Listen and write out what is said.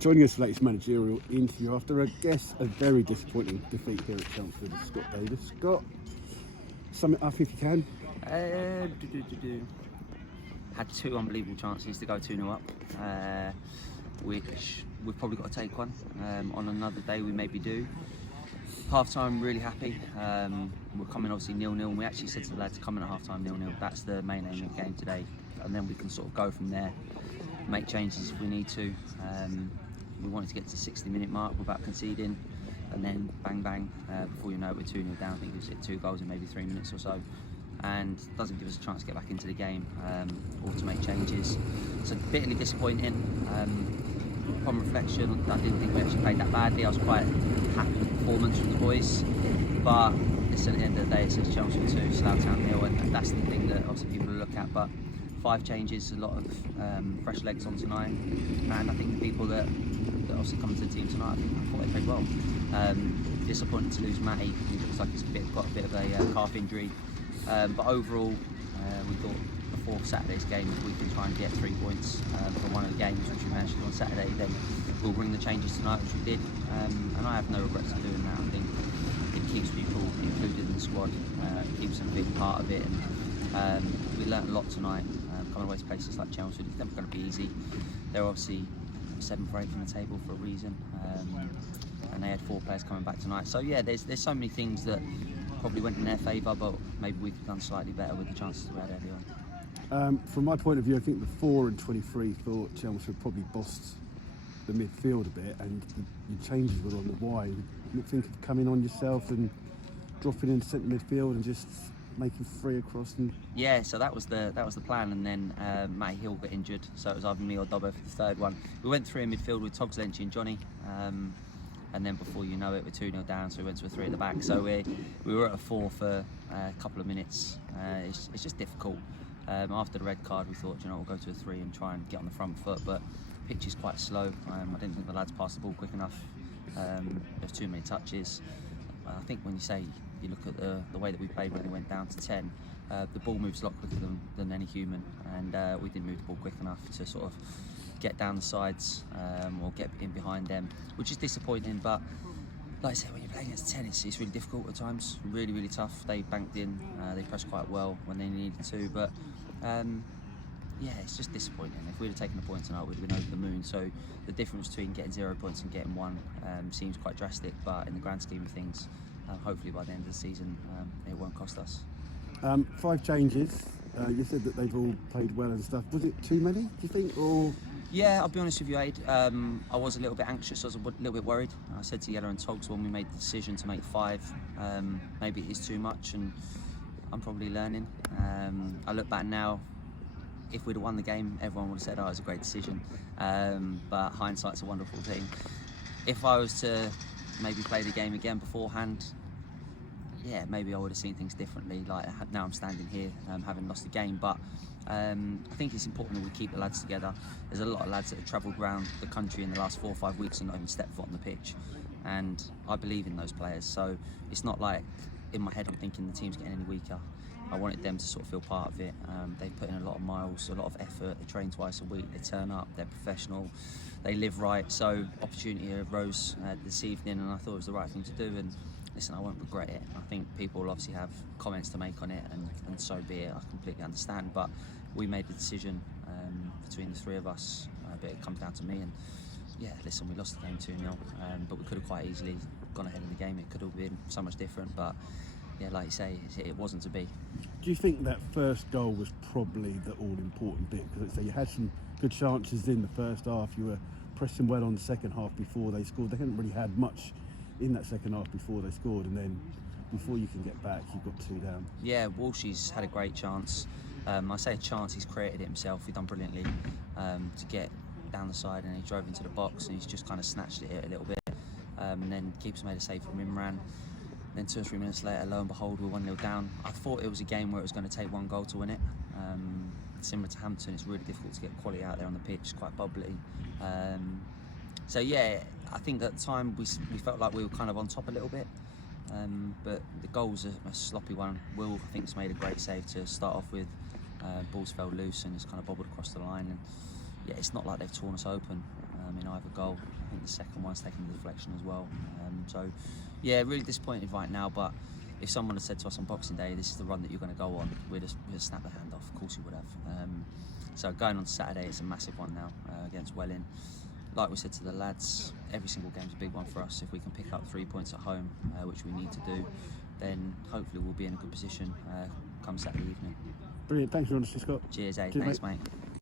Joining us for latest managerial interview after, I guess, a very disappointing defeat here at Chelmsford with Scott Davies. Scott, sum it up if you can. Had two unbelievable chances to go 2-0 up, which we've probably got to take one. On another day we maybe do. Half time, really happy. We're coming obviously 0-0, and we actually said to the lads, come in at half time 0-0. That's the main aim of the game today, and then we can sort of go from there, make changes if we need to. We wanted to get to the 60-minute mark without conceding, and then bang bang, before you know it, we're 2-0 down. I think it was 2 goals in maybe 3 minutes or so, and doesn't give us a chance to get back into the game or to make changes. So bitterly disappointing. Upon reflection, I didn't think we actually played that badly. I was quite happy with the performance from the boys, but listen, at the end of the day, it says Chelmsford 2, Slough 0, and that's the thing that obviously people look at. But 5 changes, a lot of fresh legs on tonight, and I think the people that obviously come to the team tonight, I thought they played well. Disappointed to lose Matty. He looks like he's got a bit of a calf injury, but overall, we thought before Saturday's game, if we can try and get 3 points from one of the games which we managed on Saturday, then we'll bring the changes tonight, which we did, and I have no regrets in doing that. I think it keeps people included in the squad, keeps them a big part of it, and we learnt a lot tonight. Coming away to places like Chelmsford, it's never going to be easy. They're obviously 7th or 8th on the table for a reason, and they had 4 players coming back tonight. So yeah, there's so many things that probably went in their favour, but maybe we could have done slightly better with the chances we had early on. From my point of view, I think the 4 and 23 thought Chelmsford probably bossed the midfield a bit, and the changes were on the wide. You think of coming on yourself and dropping in centre midfield and just making 3 across. And yeah, so that was the plan, and then Matty Hill got injured, so it was either me or Dobbo for the third one. We went 3 in midfield with Togs, Lenchy and Johnny, and then before you know it, we're 2-0 down, so we went to a 3 at the back. So we were at a 4 for a couple of minutes. It's just difficult. After the red card, we thought, we'll go to a 3 and try and get on the front foot, but the pitch is quite slow. I didn't think the lads passed the ball quick enough. There's too many touches. I think when you look at the way that we played when it went down to 10, the ball moves a lot quicker than any human, and we didn't move the ball quick enough to sort of get down the sides or get in behind them, which is disappointing. But like I said, when you're playing against 10, it's really difficult at times, really, really tough. They banked in, they pressed quite well when they needed to, but yeah, it's just disappointing. If we'd have taken a point tonight, we'd have been over the moon. So the difference between getting 0 points and getting 1 seems quite drastic, but in the grand scheme of things, hopefully by the end of the season, it won't cost us. 5 changes. You said that they've all played well and stuff. Was it too many, do you think, or...? Yeah, I'll be honest with you, Aid. I was a little bit anxious. I was a little bit worried. I said to Yella and Togs when we made the decision to make 5, maybe it is too much, and I'm probably learning. I look back now, if we'd have won the game, everyone would have said, oh, it was a great decision. But hindsight's a wonderful thing. If I was to maybe play the game again beforehand, yeah, maybe I would have seen things differently. Like now I'm standing here, having lost the game, but I think it's important that we keep the lads together. There's a lot of lads that have travelled around the country in the last 4 or 5 weeks and not even stepped foot on the pitch, and I believe in those players. So it's not like in my head I'm thinking the team's getting any weaker. I wanted them to sort of feel part of it. They put in a lot of miles, a lot of effort. They train twice a week. They turn up. They're professional. They live right. So opportunity arose this evening, and I thought it was the right thing to do. And listen, I won't regret it. I think people will obviously have comments to make on it, and so be it. I completely understand. But we made the decision between the 3 of us, but it comes down to me. And yeah, listen, we lost the game 2-0, but we could have quite easily gone ahead in the game. It could have been so much different, but yeah, like you say, it wasn't to be. Do you think that first goal was probably the all-important bit? Because you had some good chances in the first half. You were pressing well on the second half before they scored. They hadn't really had much in that second half before they scored, and then before you can get back, you've got 2 down. Yeah, Walshy's had a great chance. I say a chance, he's created it himself. He's done brilliantly to get down the side, and he drove into the box, and he's just kind of snatched it a little bit, and then keeper made a save from Imran. Then 2 or 3 minutes later, lo and behold, we're 1-0 down. I thought it was a game where it was going to take 1 goal to win it. Similar to Hampton, it's really difficult to get quality out there on the pitch. It's quite bubbly. So yeah, I think at the time we felt like we were kind of on top a little bit. But the goal was a sloppy one. Will, I think, has made a great save to start off with. Balls fell loose and it's kind of bobbled across the line. And yeah, it's not like they've torn us open. in either goal. I think the second one's taken the deflection as well. So, yeah, really disappointed right now. But if someone had said to us on Boxing Day, this is the run that you're going to go on, we'd have snapped the hand off. Of course we would have. So going on Saturday, it's a massive one now against Welling. Like we said to the lads, every single game's a big one for us. If we can pick up 3 points at home, which we need to do, then hopefully we'll be in a good position come Saturday evening. Brilliant. Thanks for your honesty, Scott. Cheers, Cheers, thanks, mate. mate.